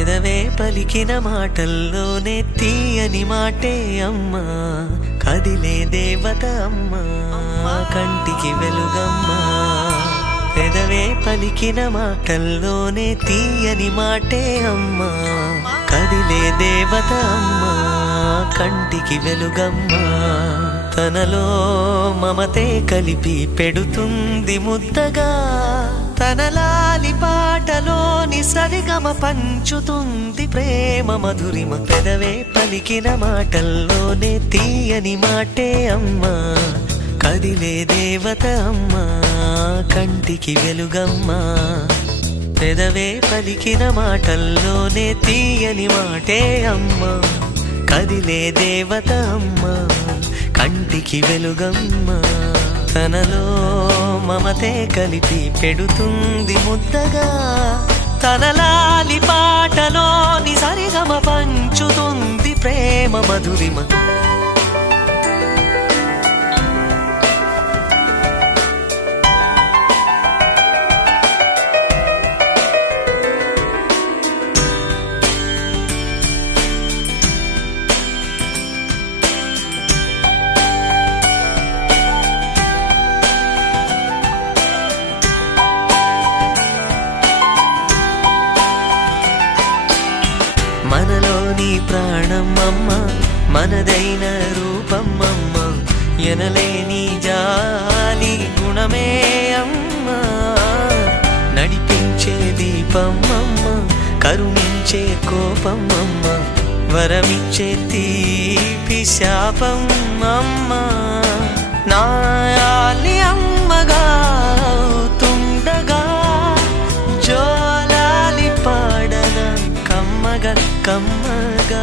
పెదవే పలికిన మాటల్లోనే తీయని మాటే అమ్మా, కదిలే దేవత అమ్మా, కంటికి వెలుగమ్మా. పెదవే పలికిన మాటల్లోనే తీయని మాటే అమ్మా, కదిలే దేవత అమ్మా, కంటికి వెలుగమ్మా. తనలో మమతే కలిపి పెడుతుంది ముద్దగా, తన లాలి పాటలోని సరిగమ పంచుతుంది ప్రేమ మధురిమ. పెదవే పలికిన మాటల్లోనే తీయని మాటే అమ్మా, కదిలే దేవత అమ్మా, కంటికి వెలుగమ్మా. పెదవే పలికిన మాటల్లోనే తీయని మాటే అమ్మా, కదిలే దేవత అమ్మా, కంటికి వెలుగమ్మా. తనలో మమతే కలిపి పెడుతుంది ముద్దగా, తన లాలి పాటలోని సరిగమ పంచుతుంది ప్రేమ మధురిమ. మనలోని ప్రాణం అమ్మ, మనదైన రూపం అమ్మ, ఎనలేని జాలి గుణమే అమ్మ. నడిపించే దీపం అమ్మ, కరుణించే కోపం అమ్మ, వరమిచ్చే తీపి శాపం అమ్మ. నాయాలి అమ్మగా అవుతుండగా, జోలాలి పాడన కమ్మగా కమ్మగా.